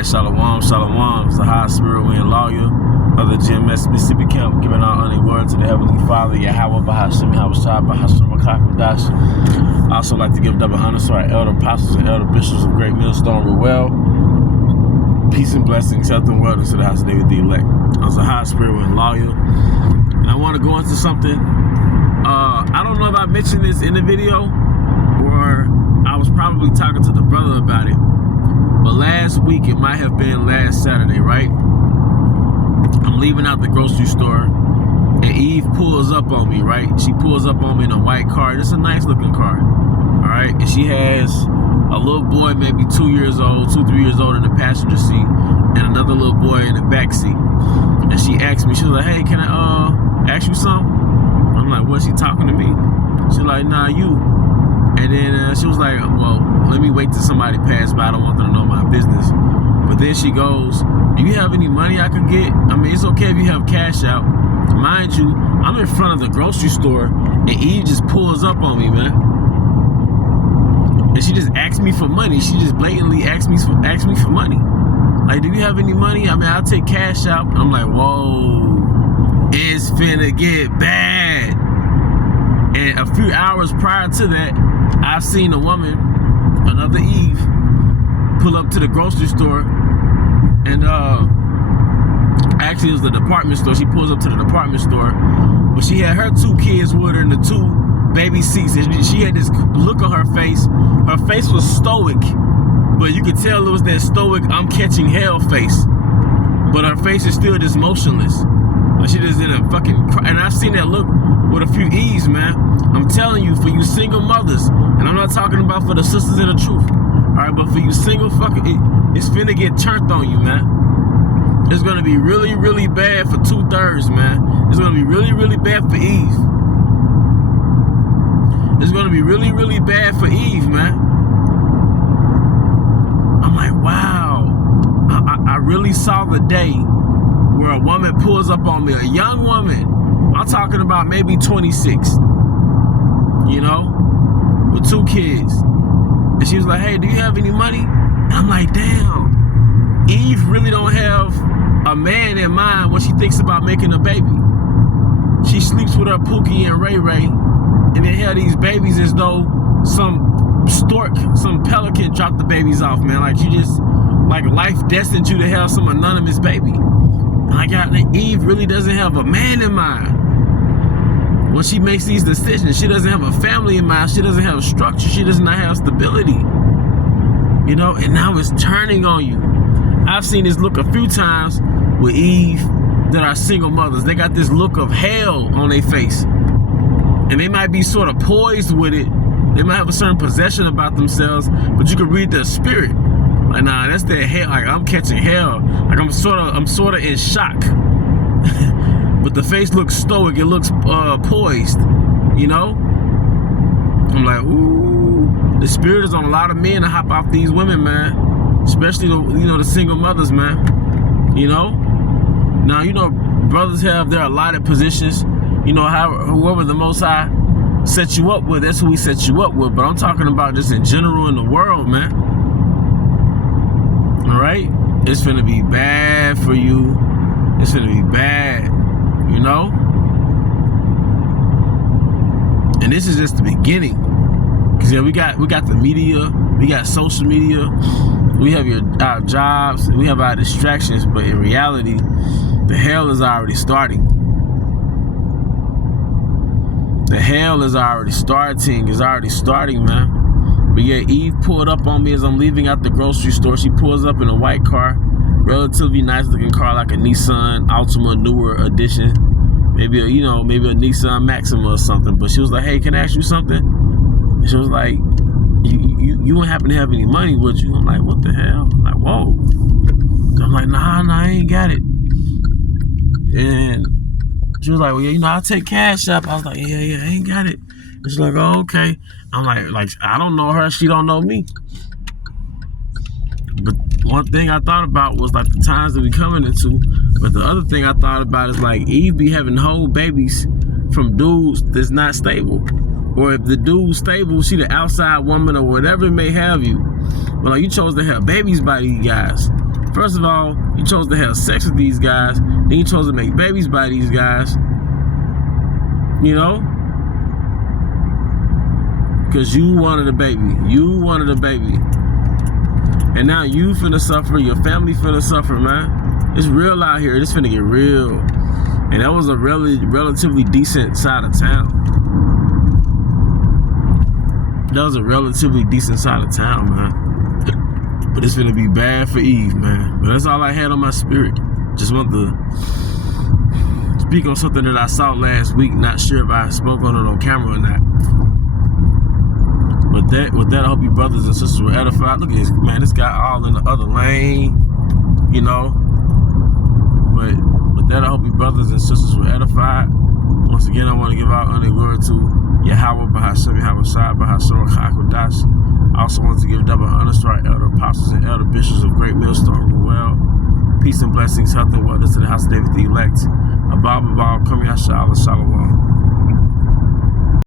Alright, Shalom, Shalom. It's the high spirit wind lawyer of the GMS Mississippi camp, giving our honor word to the Heavenly Father, Yahweh Bahashim, Yahweh Bahashim, Rakakadash. I also like to give double honor to our elder apostles and elder bishops of Great Millstone Ruel. Peace and blessings, health and wellness to the house of David the elect. I was a high spirit wind lawyer, and I want to go into something. I don't know if I mentioned this in the video, or I was probably talking to the brother about it. But last week, it might have been last Saturday, right? I'm leaving out the grocery store, and Eve pulls up on me, right? She pulls up on me in a white car. It's a nice looking car, all right? And she has a little boy, maybe 2 years old, 3 years old in the passenger seat, and another little boy in the back seat. And she asked me, she was like, hey, can I ask you something? I'm like, what, she talking to me? She's like, nah, you. And then she was like, well, let me wait till somebody pass by. I don't want them to know my business. But then she goes, do you have any money I can get? I mean, it's okay if you have cash out. Mind you, I'm in front of the grocery store, and Eve just pulls up on me, man. And she just asked me for money. She just blatantly asked me for money. Like, do you have any money? I mean, I'll take cash out. I'm like, whoa, it's finna get bad. And a few hours prior to that, I've seen a woman, another Eve, pull up to the grocery store, and actually it was the department store. She pulls up to the department store, but she had her 2 kids with her in the 2 baby seats, and she had this look on her face. Her face was stoic, but you could tell it was that stoic I'm catching hell face. But her face is still just motionless. Like she just in a fucking cry. And I've seen that look with a few Eves, man. I'm telling you, for you single mothers, and I'm not talking about for the sisters in the truth, all right, but for you single it's finna get turned on you, man. It's gonna be really, really bad for 2/3, man. It's gonna be really, really bad for Eve. It's gonna be really, really bad for Eve, man. I'm like, wow. I really saw the day where a woman pulls up on me, a young woman. I'm talking about maybe 26, you know, with 2 kids. And she was like, hey, do you have any money? And I'm like, damn, Eve really don't have a man in mind when she thinks about making a baby. She sleeps with her Pookie and Ray Ray, and they have these babies as though some stork, some pelican dropped the babies off, man. Like you just, like life destined you to have some anonymous baby. Like Eve really doesn't have a man in mind when she makes these decisions. She doesn't have a family in mind. She doesn't have structure. She does not have stability. You know, and now it's turning on you. I've seen this look a few times with Eve that are single mothers. They got this look of hell on their face. And they might be sort of poised with it. They might have a certain possession about themselves, but you can read their spirit. Like, nah, that's that hell. Like, I'm catching hell. Like, I'm sort of in shock. But the face looks stoic. It looks poised. You know? I'm like, ooh. The spirit is on a lot of men to hop off these women, man. Especially the single mothers, man. You know? Now, you know, brothers have their allotted positions. You know, whoever the Most High set you up with, that's who He set you up with. But I'm talking about just in general in the world, man. All right? It's finna be bad for you. It's finna be bad, you know? And this is just the beginning. Because yeah, we got the media, we got social media, we have our jobs, we have our distractions, but in reality, the hell is already starting. The hell is already starting. It's already starting, man. But yeah, Eve pulled up on me as I'm leaving out the grocery store. She pulls up in a white car, relatively nice looking car, like a Nissan Altima newer edition, maybe a Nissan Maxima or something. But she was like, hey, can I ask you something? And she was like, you wouldn't happen to have any money, would you? I'm like, what the hell? I'm like, whoa. I'm like, nah, I ain't got it. And she was like, well, yeah, I'll take cash up. I was like, yeah, I ain't got it. And she's like, oh, okay. I'm like, I don't know her. She don't know me. But one thing I thought about was like the times that we coming into. But the other thing I thought about is like Eve be having whole babies from dudes that's not stable. Or if the dude's stable, she the outside woman or whatever it may have you. But like you chose to have babies by these guys. First of all, you chose to have sex with these guys. Then you chose to make babies by these guys. You know? Because you wanted a baby. You wanted a baby. And now you finna suffer. Your family finna suffer, man. It's real out here. This finna get real. And that was a relatively decent side of town. That was a relatively decent side of town, man. But it's gonna be bad for Eve, man. But that's all I had on my spirit. Just want to speak on something that I saw last week. Not sure if I spoke on it on camera or not. With that, I hope you brothers and sisters were edified. Look at this, man. This guy all in the other lane, you know. But with that, I hope you brothers and sisters were edified. Once again, I want to give out honor word to Yahweh, Bahashem, Yahweh Shai, Bahashem, Kakodash. I also want to give double honors to our elder apostles and elder bishops of Great Millstone Ruel. Peace and blessings, health and wonders to the house of David the elect. Abba, Abba, Kum Yasha, Allah, Shalom.